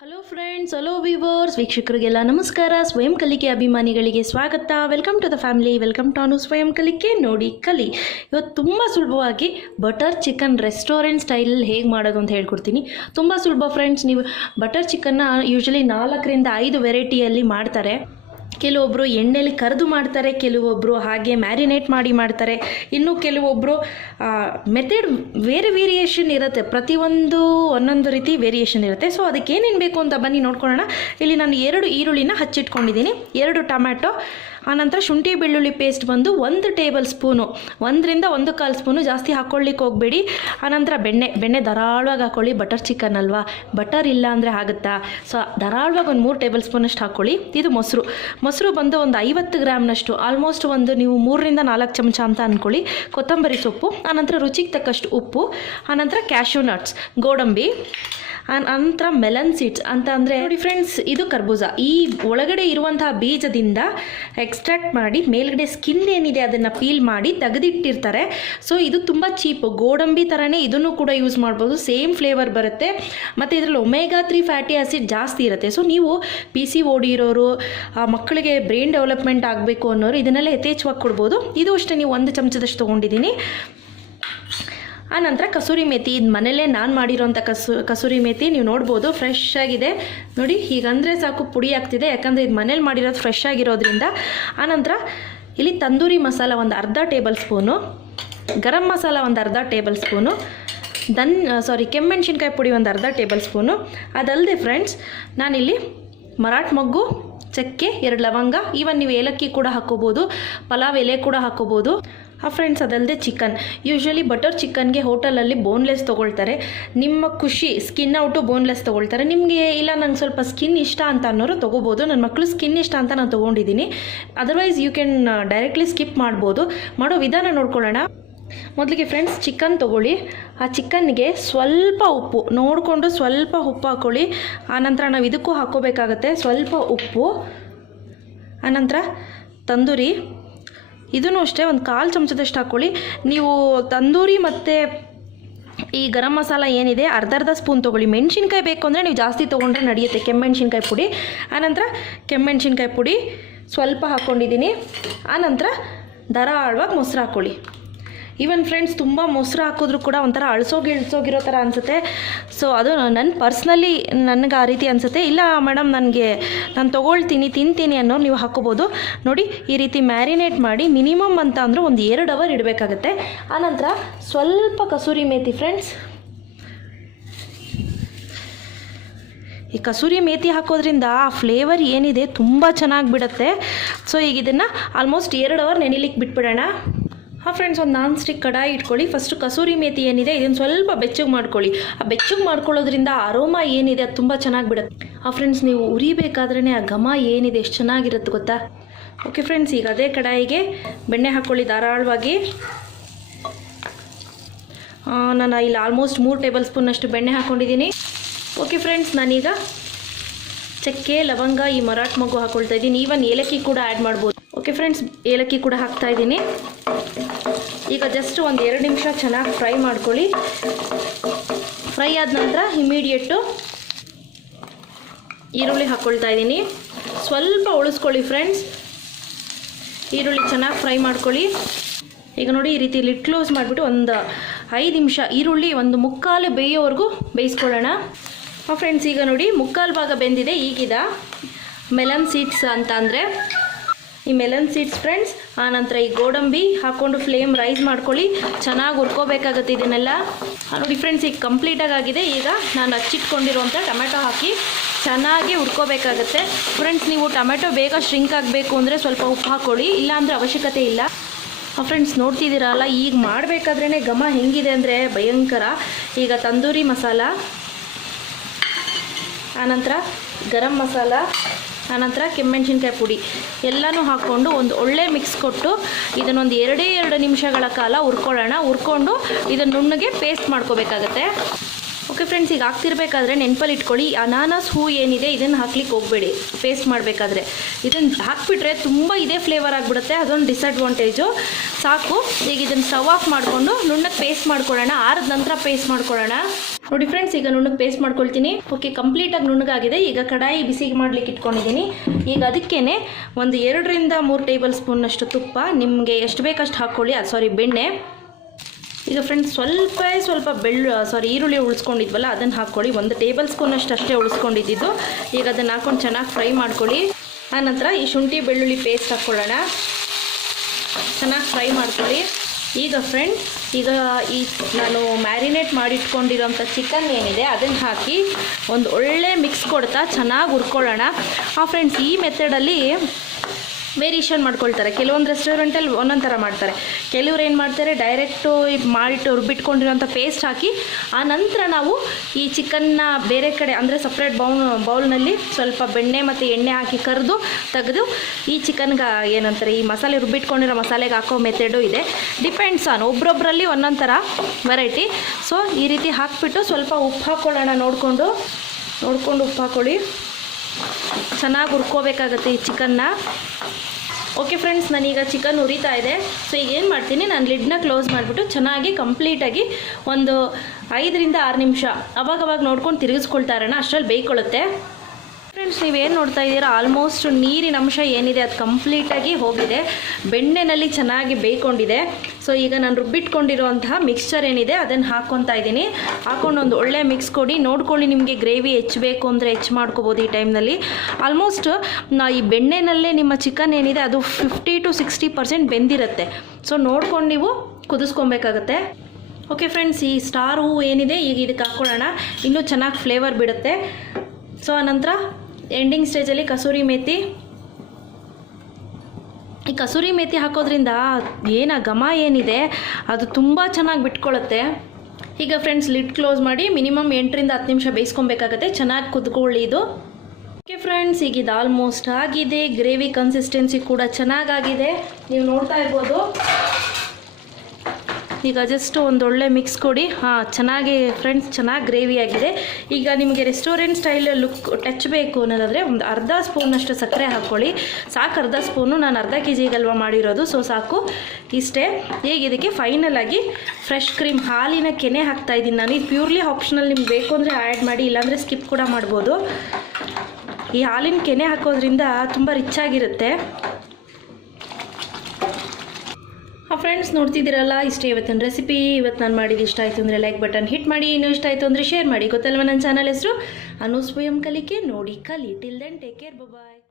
Hello friends, hello viewers, ವೀಕ್ಷಕರಿಗೆಲ್ಲ ನಮಸ್ಕಾರ. ಸ್ವಯಂ ಕಲಿಕೆ ಅಭಿಮಾನಿಗಳಿಗೆ ಸ್ವಾಗತ. Welcome to the family, welcome to ಅನುಸ್ವಯಂಕಲಿಕೆ. ನೋಡಿ ಕಲಿ. ಇವತ್ತು ತುಂಬ ಸುಲಭವಾಗಿ ಬಟರ್ ಚಿಕನ್ ರೆಸ್ಟೋರೆಂಟ್ ಸ್ಟೈಲಲ್ಲಿ ಹೇಗೆ ಮಾಡೋದು ಅಂತ ಹೇಳ್ಕೊಡ್ತೀನಿ. ತುಂಬ ಸುಲಭ ಫ್ರೆಂಡ್ಸ್. ನೀವು ಬಟರ್ ಚಿಕನ್ನ ಯೂಶಲಿ 4-5 ವೆರೈಟಿಯಲ್ಲಿ ಮಾಡ್ತಾರೆ. ಕೆಲವೊಬ್ಬರು ಎಣ್ಣೆಲಿ ಕರೆದು ಮಾಡ್ತಾರೆ, ಕೆಲವೊಬ್ಬರು ಹಾಗೆ ಮ್ಯಾರಿನೇಟ್ ಮಾಡಿ ಮಾಡ್ತಾರೆ, ಇನ್ನು ಕೆಲವೊಬ್ಬರು ಮೆಥಡ್ ವೇರಿಯೇಷನ್ ಇರುತ್ತೆ. ಪ್ರತಿಯೊಂದು ಒಂದೊಂದು ರೀತಿ ವೇರಿಯೇಷನ್ ಇರುತ್ತೆ. ಸೊ ಅದಕ್ಕೆ ಏನೇನು ಬೇಕು ಅಂತ ಬನ್ನಿ ನೋಡ್ಕೊಳ್ಳೋಣ. ಇಲ್ಲಿ ನಾನು 2 ಈರುಳ್ಳಿನ ಹಚ್ಚಿಟ್ಕೊಂಡಿದ್ದೀನಿ, 2 ಟೊಮ್ಯಾಟೊ, ಆನಂತರ ಶುಂಠಿ ಬೆಳ್ಳುಳ್ಳಿ ಪೇಸ್ಟ್ ಬಂದು 1 ಟೇಬಲ್ ಸ್ಪೂನು, 1-1.25 ಸ್ಪೂನು, ಜಾಸ್ತಿ ಹಾಕ್ಕೊಳ್ಳಿಕ್ಕೆ ಹೋಗಬೇಡಿ. ಆನಂತರ ಬೆಣ್ಣೆ ಧಾರಾಳವಾಗಿ ಹಾಕ್ಕೊಳ್ಳಿ. ಬಟರ್ ಚಿಕನ್ ಅಲ್ವಾ, ಬಟರ್ ಇಲ್ಲ ಅಂದರೆ ಆಗುತ್ತಾ? ಸೊ ಧಾರಾಳವಾಗಿ ಒಂದು 3 ಟೇಬಲ್ ಸ್ಪೂನಷ್ಟು ಹಾಕ್ಕೊಳ್ಳಿ. ಇದು ಮೊಸರು ಬಂದು ಒಂದು 50 ಗ್ರಾಮ್ನಷ್ಟು, ಆಲ್ಮೋಸ್ಟ್ ಒಂದು ನೀವು 3-4 ಚಮಚ ಅಂತ ಅಂದ್ಕೊಳ್ಳಿ. ಕೊತ್ತಂಬರಿ ಸೊಪ್ಪು, ಆನಂತರ ರುಚಿಗೆ ತಕ್ಕಷ್ಟು ಉಪ್ಪು, ಆನಂತರ ಕ್ಯಾಶ್ಯೂ ನಟ್ಸ್, ಗೋಡಂಬಿ, ಆನಂತರ ಮೆಲನ್ ಸೀಡ್ಸ್ ಅಂತ ಅಂದರೆ ನೋಡಿ ಫ್ರೆಂಡ್ಸ್, ಇದು ಕರ್ಬೂಜ. ಈ ಒಳಗಡೆ ಇರುವಂತಹ ಬೀಜದಿಂದ ಎಕ್ಸ್ಟ್ರಾಕ್ಟ್ ಮಾಡಿ ಮೇಲ್ಗಡೆ ಸ್ಕಿನ್ ಏನಿದೆ ಅದನ್ನು ಪೀಲ್ ಮಾಡಿ ತೆಗೆದಿಟ್ಟಿರ್ತಾರೆ. ಸೊ ಇದು ತುಂಬ ಚೀಪು. ಗೋಡಂಬಿ ಥರನೇ ಇದನ್ನು ಕೂಡ ಯೂಸ್ ಮಾಡ್ಬೋದು, ಸೇಮ್ ಫ್ಲೇವರ್ ಬರುತ್ತೆ. ಮತ್ತು ಇದರಲ್ಲಿ ಒಮೆಗಾ 3 ಫ್ಯಾಟಿ ಆಸಿಡ್ ಜಾಸ್ತಿ ಇರುತ್ತೆ. ಸೊ ನೀವು PCOD ಇರೋರು, ಮಕ್ಕಳಿಗೆ ಬ್ರೈನ್ ಡೆವಲಪ್ಮೆಂಟ್ ಆಗಬೇಕು ಅನ್ನೋರು ಇದನ್ನೆಲ್ಲ ಯಥೇಚ್ಛವಾಗಿ ಕೊಡ್ಬೋದು. ಇದು ಅಷ್ಟೇ, ನೀವು 1 ಚಮಚದಷ್ಟು ತೊಗೊಂಡಿದ್ದೀನಿ. ಆನಂತರ ಕಸೂರಿ ಮೇಥಿ, ಇದು ಮನೇಲೇ ನಾನು ಮಾಡಿರೋಂಥ ಕಸೂರಿ ಮೇಥಿ ನೀವು ನೋಡ್ಬೋದು, ಫ್ರೆಶ್ ಆಗಿದೆ ನೋಡಿ. ಹೀಗಂದರೆ ಸಾಕು, ಪುಡಿ ಆಗ್ತಿದೆ, ಯಾಕಂದರೆ ಇದು ಮನೇಲಿ ಮಾಡಿರೋದು ಫ್ರೆಶ್ ಆಗಿರೋದ್ರಿಂದ. ಆನಂತರ ಇಲ್ಲಿ ತಂದೂರಿ ಮಸಾಲ ಒಂದು ಅರ್ಧ ಟೇಬಲ್ ಸ್ಪೂನು, ಗರಂ ಮಸಾಲ ಒಂದು ಅರ್ಧ ಟೇಬಲ್ ಸ್ಪೂನು, ಕೆಮ್ಮೆಣ್ಸಿನ್ಕಾಯಿ ಪುಡಿ ಒಂದು ಅರ್ಧ ಟೇಬಲ್ ಸ್ಪೂನು. ಅದಲ್ಲದೆ ಫ್ರೆಂಡ್ಸ್, ನಾನಿಲ್ಲಿ ಮರಾಠ ಮೊಗ್ಗು, ಚಕ್ಕೆ, 2 ಲವಂಗ, ಈವನ್ ನೀವು ಏಲಕ್ಕಿ ಕೂಡ ಹಾಕ್ಕೋಬೋದು, ಪಲಾವ್ ಎಲೆ ಕೂಡ ಹಾಕ್ಕೋಬೋದು. ಫ್ರೆಂಡ್ಸ್, ಅದಲ್ಲದೆ ಚಿಕನ್. ಯೂಶ್ವಲಿ ಬಟರ್ ಚಿಕನ್ಗೆ ಹೋಟೆಲಲ್ಲಿ ಬೋನ್ಲೆಸ್ ತೊಗೊಳ್ತಾರೆ. ನಿಮ್ಮ ಖುಷಿ, ಸ್ಕಿನ್ ಔಟು ಬೋನ್ಲೆಸ್ ತೊಗೊಳ್ತಾರೆ. ನಿಮಗೆ ಇಲ್ಲ ನಂಗೆ ಸ್ವಲ್ಪ ಸ್ಕಿನ್ ಇಷ್ಟ ಅಂತ ಅನ್ನೋರು ತೊಗೋಬೋದು. ನನ್ನ ಮಕ್ಕಳು ಸ್ಕಿನ್ ಇಷ್ಟ ಅಂತ ನಾನು ತೊಗೊಂಡಿದ್ದೀನಿ. Otherwise you can directly skip ಮಾಡ್ಬೋದು. ಮಾಡೋ ವಿಧಾನ ನೋಡ್ಕೊಳ್ಳೋಣ. ಮೊದಲಿಗೆ ಫ್ರೆಂಡ್ಸ್, ಚಿಕನ್ ತೊಗೊಳ್ಳಿ. ಆ ಚಿಕನ್ಗೆ ಸ್ವಲ್ಪ ಉಪ್ಪು ನೋಡಿಕೊಂಡು ಸ್ವಲ್ಪ ಉಪ್ಪು ಹಾಕ್ಕೊಳ್ಳಿ. ಆನಂತರ ನಾವು ಇದಕ್ಕೂ ಹಾಕ್ಕೋಬೇಕಾಗತ್ತೆ ಸ್ವಲ್ಪ ಉಪ್ಪು. ಆನಂತರ ತಂದೂರಿ, ಇದೂ ಅಷ್ಟೇ ಒಂದು 1/4 ಚಮಚದಷ್ಟು ಹಾಕ್ಕೊಳ್ಳಿ. ನೀವು ತಂದೂರಿ ಮತ್ತು ಈ ಗರಂ ಮಸಾಲ ಏನಿದೆ ಅರ್ಧ ಸ್ಪೂನ್ ತೊಗೊಳ್ಳಿ. ಮೆಣಸಿನ್ಕಾಯಿ ಬೇಕು ಅಂದರೆ ನೀವು ಜಾಸ್ತಿ ತೊಗೊಂಡ್ರೆ ನಡೆಯುತ್ತೆ, ಕೆಮ್ಮೆಣ್ಸಿನ್ಕಾಯಿ ಪುಡಿ. ಆನಂತರ ಕೆಮ್ಮೆಣ್ಸಿನ್ಕಾಯಿ ಪುಡಿ ಸ್ವಲ್ಪ ಹಾಕ್ಕೊಂಡಿದ್ದೀನಿ. ಆನಂತರ ಧಾರಾಳವಾಗಿ ಮೊಸರು ಹಾಕ್ಕೊಳ್ಳಿ. ಈವನ್ ಫ್ರೆಂಡ್ಸ್, ತುಂಬ ಮೊಸರು ಹಾಕಿದ್ರೂ ಕೂಡ ಒಂಥರ ಅಳಿಸೋಗಿರೋ ಥರ ಅನಿಸುತ್ತೆ. ಸೊ ಅದು ನನ್ನ ಪರ್ಸ್ನಲಿ ನನಗೆ ಆ ರೀತಿ ಅನಿಸುತ್ತೆ. ಇಲ್ಲ ಮೇಡಮ್, ನಾನು ತೊಗೊಳ್ತೀನಿ, ತಿಂತೀನಿ ಅನ್ನೋರು ನೀವು ಹಾಕ್ಕೋಬೋದು. ನೋಡಿ, ಈ ರೀತಿ ಮ್ಯಾರಿನೇಟ್ ಮಾಡಿ ಮಿನಿಮಮ್ ಅಂತ ಅಂದರೆ ಒಂದು 2 ಅವರ್ ಇಡಬೇಕಾಗತ್ತೆ. ಆನಂತರ ಸ್ವಲ್ಪ ಕಸೂರಿ ಮೇಥಿ ಫ್ರೆಂಡ್ಸ್. ಈ ಕಸೂರಿ ಮೇಥಿ ಹಾಕೋದ್ರಿಂದ ಆ ಫ್ಲೇವರ್ ಏನಿದೆ ತುಂಬ ಚೆನ್ನಾಗಿ ಬಿಡುತ್ತೆ. ಸೊ ಈಗ ಇದನ್ನು ಆಲ್ಮೋಸ್ಟ್ 2 ಅವರ್ ನೆನಿಲಿಕ್ಕೆ ಬಿಟ್ಬಿಡೋಣ. ಫ್ರೆಂಡ್ಸ್, ಒಂದು ನಾನ್ ಸ್ಟಿಕ್ ಕಡಾಯಿ ಇಟ್ಕೊಳ್ಳಿ. ಫಸ್ಟು ಕಸೂರಿ ಮೇಥಿ ಏನಿದೆ ಇದನ್ನು ಸ್ವಲ್ಪ ಬೆಚ್ಚಗೆ ಮಾಡ್ಕೊಳ್ಳಿ. ಆ ಬೆಚ್ಚಗೆ ಮಾಡ್ಕೊಳ್ಳೋದ್ರಿಂದ ಅರೋಮಾ ಏನಿದೆ ಅದು ತುಂಬ ಚೆನ್ನಾಗಿ ಬಿಡುತ್ತೆ. ಫ್ರೆಂಡ್ಸ್, ನೀವು ಉರಿಬೇಕಾದ್ರೇ ಆ ಘಮ ಏನಿದೆ ಎಷ್ಟು ಚೆನ್ನಾಗಿರುತ್ತೆ ಗೊತ್ತಾ. ಓಕೆ ಫ್ರೆಂಡ್ಸ್, ಈಗ ಅದೇ ಕಡಾಯಿಗೆ ಬೆಣ್ಣೆ ಹಾಕ್ಕೊಳ್ಳಿ ಧಾರಾಳವಾಗಿ. ನಾನು ಇಲ್ಲಿ ಆಲ್ಮೋಸ್ಟ್ 3 ಟೇಬಲ್ ಸ್ಪೂನಷ್ಟು ಬೆಣ್ಣೆ ಹಾಕ್ಕೊಂಡಿದ್ದೀನಿ. ಓಕೆ ಫ್ರೆಂಡ್ಸ್, ನಾನೀಗ ಚಕ್ಕೆ, ಲವಂಗ, ಈ ಮರಾಠ ಮೊಗ್ಗು ಹಾಕ್ಕೊಳ್ತಾ ಇದ್ದೀನಿ. ಈವನ್ ಏಲಕ್ಕಿ ಕೂಡ ಆ್ಯಡ್ ಮಾಡ್ಬೋದು. ಓಕೆ ಫ್ರೆಂಡ್ಸ್, ಏಲಕ್ಕಿ ಕೂಡ ಹಾಕ್ತಾ ಇದ್ದೀನಿ. ಈಗ ಜಸ್ಟ್ ಒಂದು 2 ನಿಮಿಷ ಚೆನ್ನಾಗಿ ಫ್ರೈ ಮಾಡ್ಕೊಳ್ಳಿ. ಫ್ರೈ ಆದ ನಂತರ ಇಮಿಡಿಯೇಟು ಈರುಳ್ಳಿ ಹಾಕ್ಕೊಳ್ತಾ ಇದ್ದೀನಿ. ಸ್ವಲ್ಪ ಉಳಿಸ್ಕೊಳ್ಳಿ ಫ್ರೆಂಡ್ಸ್. ಈರುಳ್ಳಿ ಚೆನ್ನಾಗಿ ಫ್ರೈ ಮಾಡ್ಕೊಳ್ಳಿ. ಈಗ ನೋಡಿ, ಈ ರೀತಿ ಲಿಡ್ ಕ್ಲೋಸ್ ಮಾಡಿಬಿಟ್ಟು ಒಂದು 5 ನಿಮಿಷ ಈರುಳ್ಳಿ ಒಂದು ಮುಕ್ಕಾಲು ಬೇಯೋವರೆಗೂ ಬೇಯಿಸ್ಕೊಳ್ಳೋಣ. ಫ್ರೆಂಡ್ಸ್, ಈಗ ನೋಡಿ ಮುಕ್ಕಾಲು ಭಾಗ ಬೆಂದಿದೆ. ಈಗಿದ ಮೆಲನ್ ಸೀಡ್ಸ್ ಅಂತ ಅಂದರೆ ಈ ಮೆಲನ್ ಸೀಡ್ಸ್ ಫ್ರೆಂಡ್ಸ್. ಆನಂತರ ಈ ಗೋಡಂಬಿ ಹಾಕ್ಕೊಂಡು ಫ್ಲೇಮ್ ರೈಸ್ ಮಾಡ್ಕೊಳ್ಳಿ. ಚೆನ್ನಾಗಿ ಹುರ್ಕೋಬೇಕಾಗುತ್ತೆ ಇದನ್ನೆಲ್ಲ. ನೋಡಿ ಫ್ರೆಂಡ್ಸ್, ಈಗ ಕಂಪ್ಲೀಟಾಗಿ ಆಗಿದೆ. ಈಗ ನಾನು ಹಚ್ಚಿಟ್ಕೊಂಡಿರುವಂಥ ಟೊಮೆಟೊ ಹಾಕಿ ಚೆನ್ನಾಗಿ ಹುರ್ಕೋಬೇಕಾಗತ್ತೆ. ಫ್ರೆಂಡ್ಸ್, ನೀವು ಟೊಮೆಟೊ ಬೇಗ ಶ್ರಿಂಕ್ ಆಗಬೇಕು ಅಂದರೆ ಸ್ವಲ್ಪ ಉಪ್ಪು ಹಾಕ್ಕೊಳ್ಳಿ, ಇಲ್ಲಾಂದರೆ ಅವಶ್ಯಕತೆ ಇಲ್ಲ. ಫ್ರೆಂಡ್ಸ್, ನೋಡ್ತಿದ್ದೀರಲ್ಲ, ಈಗ ಮಾಡಬೇಕಾದ್ರೇ ಘಮ ಹೆಂಗಿದೆ ಅಂದರೆ ಭಯಂಕರ. ಈಗ ತಂದೂರಿ ಮಸಾಲ, ಆನಂತರ ಗರಂ ಮಸಾಲ, ಆನಂತರ ಕೆಮ್ಮೆಣ್ಸಿನ್ಕಾಯಿ ಪುಡಿ ಎಲ್ಲನೂ ಹಾಕ್ಕೊಂಡು ಒಂದು ಒಳ್ಳೆ ಮಿಕ್ಸ್ ಕೊಟ್ಟು ಇದನ್ನೊಂದು 2 ನಿಮಿಷಗಳ ಕಾಲ ಹುರ್ಕೊಳ್ಳೋಣ. ಹುರ್ಕೊಂಡು ಇದನ್ನು ನುಣ್ಣಗೆ ಪೇಸ್ಟ್ ಮಾಡ್ಕೋಬೇಕಾಗತ್ತೆ. ಓಕೆ ಫ್ರೆಂಡ್ಸ್, ಈಗ ಹಾಕ್ತಿರ್ಬೇಕಾದ್ರೆ ನೆನಪಲ್ಲಿ ಇಟ್ಕೊಳ್ಳಿ, ಅನಾನಸ್ ಹೂ ಏನಿದೆ ಇದನ್ನು ಹಾಕ್ಲಿಕ್ಕೆ ಹೋಗಬೇಡಿ. ಪೇಸ್ಟ್ ಮಾಡಬೇಕಾದ್ರೆ ಇದನ್ನು ಹಾಕ್ಬಿಟ್ರೆ ತುಂಬ ಇದೇ ಫ್ಲೇವರ್ ಆಗಿಬಿಡುತ್ತೆ, ಅದೊಂದು ಡಿಸಡ್ವಾಂಟೇಜು. ಸಾಕು, ಈಗ ಇದನ್ನು ಸ್ಟವ್ ಆಫ್ ಮಾಡಿಕೊಂಡು ನುಣ್ಣಗೆ ಪೇಸ್ಟ್ ಮಾಡ್ಕೊಳ್ಳೋಣ. ಆರಿದ ನಂತರ ಪೇಸ್ಟ್ ಮಾಡ್ಕೊಳ್ಳೋಣ. ನೋಡಿ ಫ್ರೆಂಡ್ಸ್, ಈಗ ನುಣ್ಣಗೆ ಪೇಸ್ಟ್ ಮಾಡ್ಕೊಳ್ತೀನಿ. ಓಕೆ, ಕಂಪ್ಲೀಟಾಗಿ ನುಣ್ಣಗಾಗಿದೆ. ಈಗ ಕಡಾಯಿ ಬಿಸಿಗೆ ಮಾಡ್ಲಿಕ್ಕೆ ಇಟ್ಕೊಂಡಿದ್ದೀನಿ. ಈಗ ಅದಕ್ಕೇ ಒಂದು 2 ರಿಂದ 3 ಟೇಬಲ್ ಸ್ಪೂನ್ನಷ್ಟು ತುಪ್ಪ, ನಿಮಗೆ ಎಷ್ಟು ಬೇಕಷ್ಟು ಹಾಕ್ಕೊಳ್ಳಿ. ಬೆಣ್ಣೆ. ಈಗ ಫ್ರೆಂಡ್ಸ್ ಸ್ವಲ್ಪ ಈರುಳ್ಳಿ ಉಳಿಸ್ಕೊಂಡಿದ್ವಲ್ಲ ಅದನ್ನು ಹಾಕ್ಕೊಳ್ಳಿ. 1 ಟೇಬಲ್ ಸ್ಪೂನಷ್ಟು ಅಷ್ಟೇ ಉಳಿಸ್ಕೊಂಡಿದ್ದು. ಈಗ ಅದನ್ನು ಹಾಕ್ಕೊಂಡು ಚೆನ್ನಾಗಿ ಫ್ರೈ ಮಾಡ್ಕೊಳ್ಳಿ. ಆನಂತರ ಈ ಶುಂಠಿ ಬೆಳ್ಳುಳ್ಳಿ ಪೇಸ್ಟ್ ಹಾಕ್ಕೊಳ್ಳೋಣ, ಚೆನ್ನಾಗಿ ಫ್ರೈ ಮಾಡ್ಕೊಳ್ಳಿ. ಈಗ ಫ್ರೆಂಡ್ಸ್, ಈಗ ಈ ನಾನು ಮ್ಯಾರಿನೇಟ್ ಮಾಡಿಟ್ಕೊಂಡಿರೋಂಥ ಚಿಕನ್ ಏನಿದೆ ಅದನ್ನು ಹಾಕಿ ಒಂದು ಒಳ್ಳೆ ಮಿಕ್ಸ್ ಕೊಡ್ತಾ ಚೆನ್ನಾಗಿ ಹುರ್ಕೊಳ್ಳೋಣ. ಫ್ರೆಂಡ್ಸ್, ಈ ಮೆಥಡಲ್ಲಿ ವೇರಿಯೇಷನ್ ಮಾಡ್ಕೊಳ್ತಾರೆ. ಕೆಲವೊಂದು ರೆಸ್ಟೋರೆಂಟಲ್ಲಿ ಒಂದೊಂದು ಥರ ಮಾಡ್ತಾರೆ. ಕೆಲವ್ರು ಏನು ಮಾಡ್ತಾರೆ, ಡೈರೆಕ್ಟು ಮಾಡಿಟ್ಟು ರುಬ್ಬಿಟ್ಕೊಂಡಿರೋಂಥ ಪೇಸ್ಟ್ ಹಾಕಿ ಆ ನಂತರ ನಾವು ಈ ಚಿಕನ್ನ ಬೇರೆ ಕಡೆ ಅಂದರೆ ಸಪ್ರೇಟ್ ಬೌಲ್ನಲ್ಲಿ ಸ್ವಲ್ಪ ಬೆಣ್ಣೆ ಮತ್ತು ಎಣ್ಣೆ ಹಾಕಿ ತೆಗೆದು ಈ ಚಿಕನ್ಗೆ ಏನಂತಾರೆ, ಈ ಮಸಾಲೆ ರುಬ್ಬಿಟ್ಕೊಂಡಿರೋ ಮಸಾಲೆಗೆ ಹಾಕೋ ಮೆಥಡು ಇದೆ. ಡಿಪೆಂಡ್ಸ್ ಆನ್ ಒಬ್ಬರೊಬ್ಬರಲ್ಲಿ ಒಂದೊಂದು ಥರ ವೆರೈಟಿ. ಸೊ ಈ ರೀತಿ ಹಾಕಿಬಿಟ್ಟು ಸ್ವಲ್ಪ ಉಪ್ಪು ಹಾಕ್ಕೊಳ್ಳೋಣ. ನೋಡಿಕೊಂಡು ಉಪ್ಪು ಹಾಕ್ಕೊಳ್ಳಿ. ಚೆನ್ನಾಗಿ ಹುರ್ಕೋಬೇಕಾಗತ್ತೆ ಈ ಚಿಕನ್ನ. ಓಕೆ ಫ್ರೆಂಡ್ಸ್, ನಾನೀಗ ಚಿಕನ್ ಉರಿತಾ ಇದೆ. ಸೊ ಈಗ ಏನು ಮಾಡ್ತೀನಿ, ನಾನು ಲಿಡ್ನ ಕ್ಲೋಸ್ ಮಾಡಿಬಿಟ್ಟು ಚೆನ್ನಾಗಿ ಕಂಪ್ಲೀಟಾಗಿ ಒಂದು 5 ರಿಂದ 6 ನಿಮಿಷ ಅವಾಗವಾಗ ನೋಡ್ಕೊಂಡು ತಿರುಗಿಸ್ಕೊಳ್ತಾ ಇರೋಣ. ಅಷ್ಟರಲ್ಲಿ ಬೇಯ್ಕೊಳ್ಳುತ್ತೆ. ಫ್ರೆಂಡ್ಸ್, ನೀವೇನು ನೋಡ್ತಾ ಇದ್ದೀರಾ, ಆಲ್ಮೋಸ್ಟ್ ನೀರಿನ ಅಂಶ ಏನಿದೆ ಅದು ಕಂಪ್ಲೀಟಾಗಿ ಹೋಗಿದೆ. ಬೆಣ್ಣೆನಲ್ಲಿ ಚೆನ್ನಾಗಿ ಬೇಯ್ಕೊಂಡಿದೆ. ಸೊ ಈಗ ನಾನು ರುಬ್ಬಿಟ್ಕೊಂಡಿರೋಂತಹ ಮಿಕ್ಸ್ಚರ್ ಏನಿದೆ ಅದನ್ನು ಹಾಕ್ಕೊತಾ ಇದ್ದೀನಿ. ಹಾಕ್ಕೊಂಡು ಒಂದು ಒಳ್ಳೆ ಮಿಕ್ಸ್ ಕೊಡಿ. ನೋಡ್ಕೊಳ್ಳಿ, ನಿಮಗೆ ಗ್ರೇವಿ ಹೆಚ್ಚಬೇಕು ಅಂದರೆ ಹೆಚ್ಚು ಮಾಡ್ಕೋಬೋದು ಈ ಟೈಮ್ನಲ್ಲಿ. ಆಲ್ಮೋಸ್ಟ್ ಈ ಬೆಣ್ಣೆನಲ್ಲೇ ನಿಮ್ಮ ಚಿಕನ್ ಏನಿದೆ ಅದು 50 to 60% ಬೆಂದಿರುತ್ತೆ. ಸೊ ನೋಡ್ಕೊಂಡು ನೀವು ಕುದಿಸ್ಕೊಬೇಕಾಗತ್ತೆ. ಓಕೆ ಫ್ರೆಂಡ್ಸ್, ಈ ಸ್ಟಾರ್ ಹೂವು ಏನಿದೆ ಈಗ ಇದಕ್ಕೆ ಹಾಕ್ಕೊಳ್ಳೋಣ. ಇನ್ನೂ ಚೆನ್ನಾಗಿ ಫ್ಲೇವರ್ ಬಿಡುತ್ತೆ. ಸೊ ಆನಂತರ ಎಂಡಿಂಗ್ ಸ್ಟೇಜಲ್ಲಿ ಕಸೂರಿ ಮೇಥಿ. ಈ ಕಸೂರಿ ಮೇಥಿ ಹಾಕೋದ್ರಿಂದ ಘಮ ಏನಿದೆ ಅದು ತುಂಬ ಚೆನ್ನಾಗಿ ಬಿಟ್ಕೊಳ್ಳುತ್ತೆ. ಈಗ ಫ್ರೆಂಡ್ಸ್, ಲಿಡ್ ಕ್ಲೋಸ್ ಮಾಡಿ ಮಿನಿಮಮ್ 8 ರಿಂದ 10 ನಿಮಿಷ ಬೇಯಿಸ್ಕೊಬೇಕಾಗತ್ತೆ. ಚೆನ್ನಾಗಿ ಕುದ್ಕೊಳ್ಳಿ ಇದು. ಓಕೆ ಫ್ರೆಂಡ್ಸ್, ಈಗ ಇದು ಆಲ್ಮೋಸ್ಟ್ ಆಗಿದೆ. ಗ್ರೇವಿ ಕನ್ಸಿಸ್ಟೆನ್ಸಿ ಕೂಡ ಚೆನ್ನಾಗಾಗಿದೆ, ನೀವು ನೋಡ್ತಾ ಇರ್ಬೋದು. ಈಗ ಜಸ್ಟ್ ಒಂದೊಳ್ಳೆ ಮಿಕ್ಸ್ ಕೊಡಿ. ಚೆನ್ನಾಗಿ ಫ್ರೆಂಡ್ಸ್, ಚೆನ್ನಾಗಿ ಗ್ರೇವಿ ಆಗಿದೆ. ಈಗ ನಿಮಗೆ ರೆಸ್ಟೋರೆಂಟ್ ಸ್ಟೈಲ್ ಲುಕ್ ಟಚ್ ಬೇಕು ಅನ್ನೋದಾದರೆ ಒಂದು ಅರ್ಧ ಸ್ಪೂನಷ್ಟು ಸಕ್ಕರೆ ಹಾಕ್ಕೊಳ್ಳಿ. ಸಾಕು, ಅರ್ಧ ಸ್ಪೂನು. ನಾನು ಅರ್ಧ ಕೆಜಿಗಲ್ವ ಮಾಡಿರೋದು, ಸೊ ಸಾಕು ಇಷ್ಟೇ. ಈಗ ಇದಕ್ಕೆ ಫೈನಲ್ ಆಗಿ ಫ್ರೆಶ್ ಕ್ರೀಮ್, ಹಾಲಿನ ಕೆನೆ ಹಾಕ್ತಾಯಿದ್ದೀನಿ ನಾನು. ಇದು ಪ್ಯೂರ್ಲಿ ಆಪ್ಷನಲ್, ನಿಮ್ಗೆ ಬೇಕು ಅಂದರೆ ಆ್ಯಡ್ ಮಾಡಿ, ಇಲ್ಲಾಂದರೆ ಸ್ಕಿಪ್ ಕೂಡ ಮಾಡ್ಬೋದು. ಈ ಹಾಲಿನ ಕೆನೆ ಹಾಕೋದ್ರಿಂದ ತುಂಬ ರಿಚ್ ಆಗಿರುತ್ತೆ. ಫ್ರೆಂಡ್ಸ್, ನೋಡ್ತಿದ್ದೀರಲ್ಲ, ಇಷ್ಟೇ ಇವತ್ತಿನ ರೆಸಿಪಿ. ಇವತ್ತು ನಾನು ಮಾಡಿದ್ದು ಇಷ್ಟ ಆಯಿತು ಅಂದರೆ ಲೈಕ್ ಬಟನ್ ಹಿಟ್ ಮಾಡಿ. ಇನ್ನೂ ಇಷ್ಟ ಆಯಿತು ಅಂದರೆ ಶೇರ್ ಮಾಡಿ. ಗೊತ್ತಲ್ವ ನನ್ನ ಚಾನಲ್ ಹೆಸರು ಅನುಸ್ವಯಂಕಲಿಕೆ, ನೋಡಿ ಕಲಿ. ಟಿಲ್ ದೆನ್ ಟೇಕ್ ಕೇರ್, ಬಾಯ್.